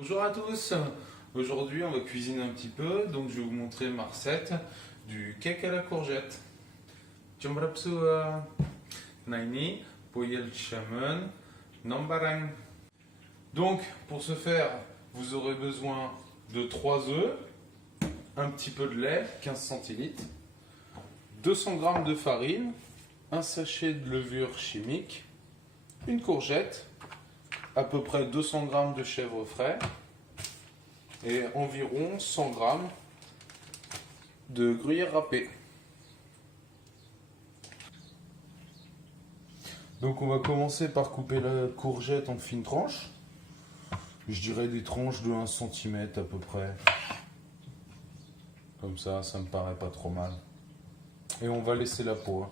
Bonjour à tous, aujourd'hui on va cuisiner un petit peu, donc je vais vous montrer ma recette du cake à la courgette. Jomrapsua Naini, Poyel Chamen, Nambarang. Donc pour ce faire, vous aurez besoin de 3 œufs, un petit peu de lait, 15 centilitres, 200 g de farine, un sachet de levure chimique, une courgette, à peu près 200 g de chèvre frais et environ 100 g de gruyère râpée. Donc on va commencer par couper la courgette en fines tranches. Je dirais des tranches de 1 cm à peu près. Comme ça me paraît pas trop mal. Et on va laisser la peau.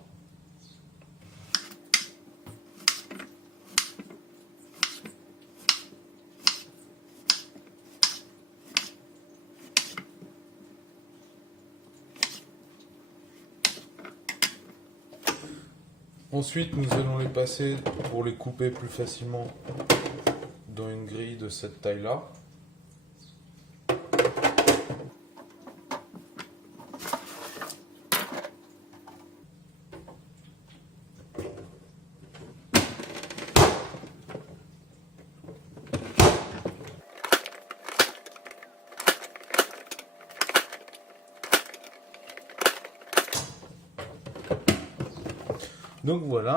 Ensuite, nous allons les passer pour les couper plus facilement dans une grille de cette taille-là. Donc voilà,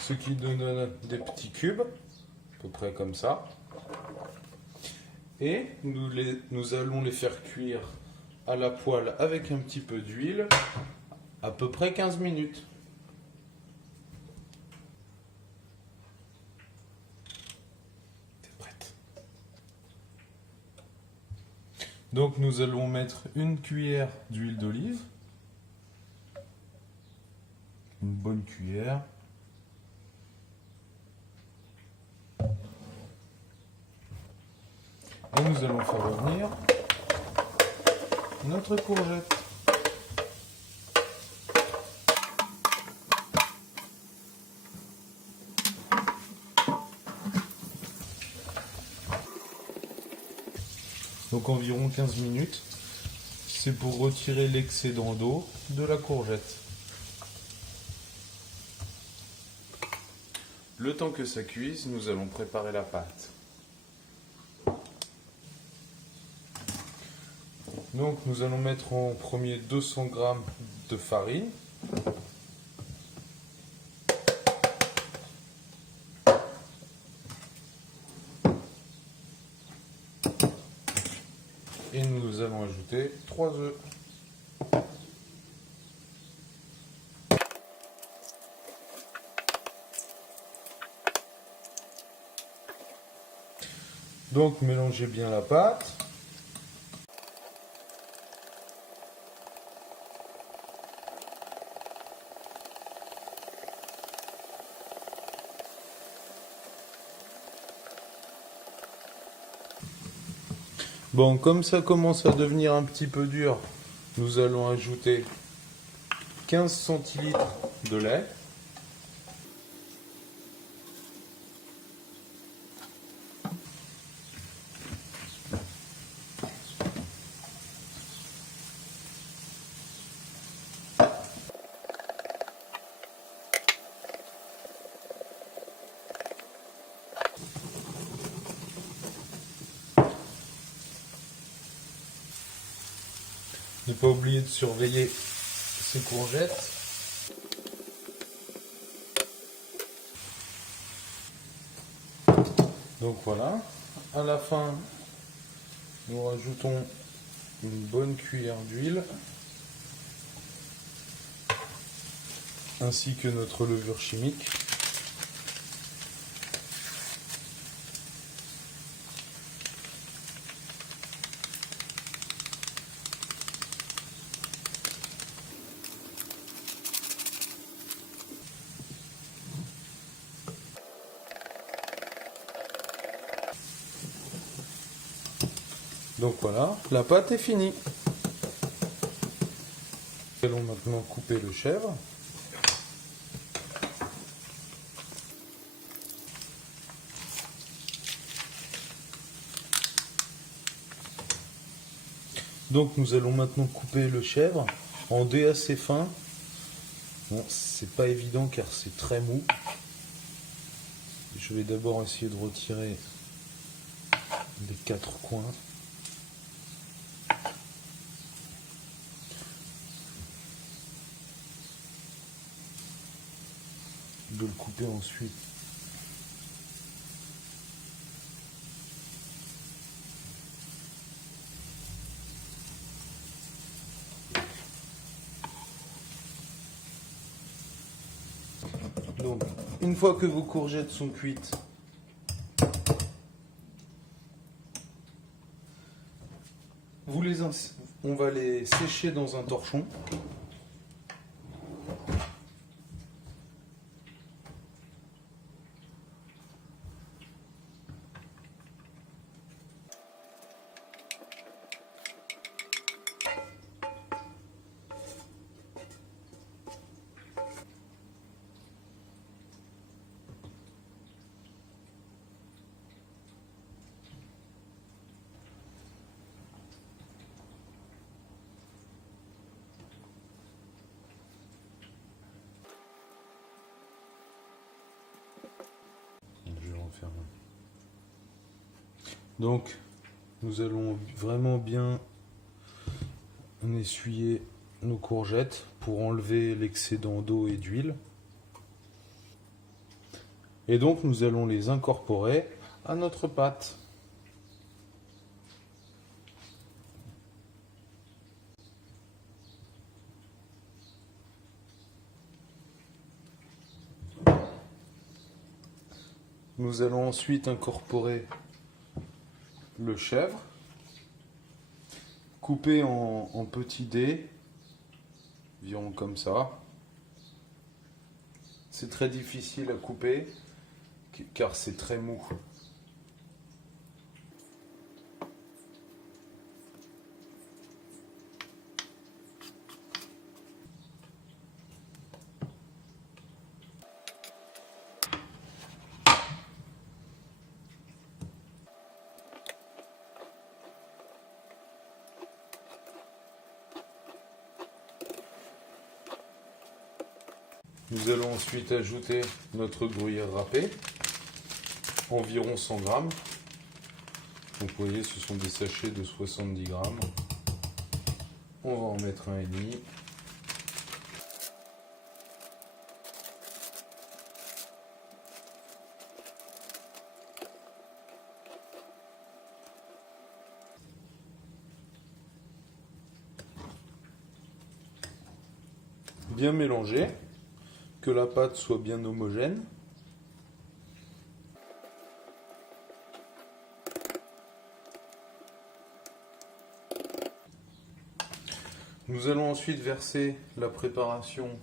ce qui donne des petits cubes, à peu près comme ça. Et nous allons les faire cuire à la poêle avec un petit peu d'huile, à peu près 15 minutes. T'es prête? Donc nous allons mettre une cuillère d'huile d'olive. Une bonne cuillère. Et nous allons faire revenir notre courgette. Donc environ 15 minutes. C'est pour retirer l'excédent d'eau de la courgette. Le temps que ça cuise, nous allons préparer la pâte. Donc nous allons mettre en premier 200 g de farine. Et nous allons ajouter 3 œufs. Donc mélangez bien la pâte. Bon, comme ça commence à devenir un petit peu dur, nous allons ajouter 15 centilitres de lait. Ne pas oublier de surveiller ces courgettes. Donc voilà, à la fin, nous rajoutons une bonne cuillère d'huile, ainsi que notre levure chimique. Donc voilà, la pâte est finie. Nous allons maintenant couper le chèvre. Donc nous allons maintenant couper le chèvre en dés assez fins. Bon, c'est pas évident car c'est très mou. Je vais d'abord essayer de retirer les 4 coins. De le couper ensuite. Donc, une fois que vos courgettes sont cuites, on va les sécher dans un torchon. Je vais refaire. Donc, nous allons vraiment bien essuyer nos courgettes pour enlever l'excédent d'eau et d'huile. Et donc, nous allons les incorporer à notre pâte. Nous allons ensuite incorporer le chèvre, coupé en petits dés, environ comme ça. C'est très difficile à couper car c'est très mou. Nous allons ensuite ajouter notre gruyère râpée, environ 100 grammes. Donc vous voyez, ce sont des sachets de 70 grammes. On va en mettre un et demi. Bien mélanger, que la pâte soit bien homogène. Nous allons ensuite verser la préparation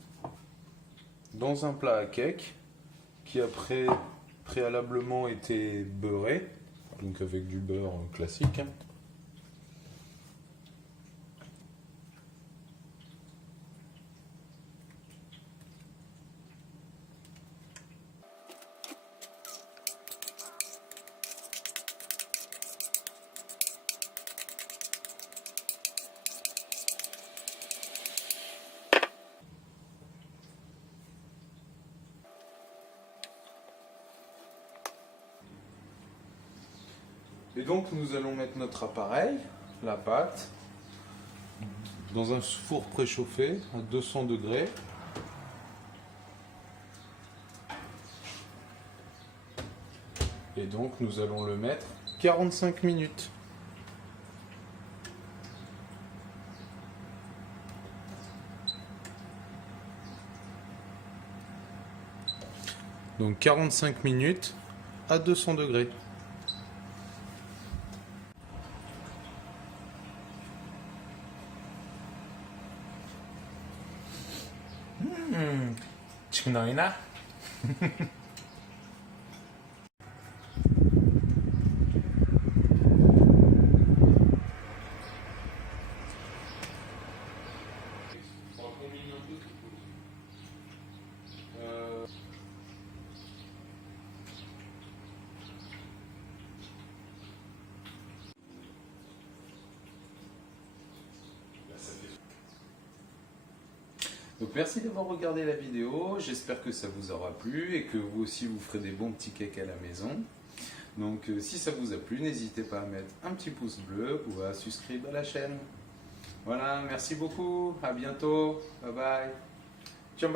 dans un plat à cake qui a préalablement été beurré, donc avec du beurre classique. Et donc nous allons mettre notre appareil, la pâte, dans un four préchauffé à 200 degrés. Et donc nous allons le mettre 45 minutes. Donc 45 minutes à 200 degrés. Chicken. Donc merci d'avoir regardé la vidéo, j'espère que ça vous aura plu et que vous aussi vous ferez des bons petits cakes à la maison. Donc si ça vous a plu, n'hésitez pas à mettre un petit pouce bleu ou à souscrire à la chaîne. Voilà, merci beaucoup, à bientôt, bye bye. Ciao,